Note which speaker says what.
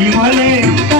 Speaker 1: iguales.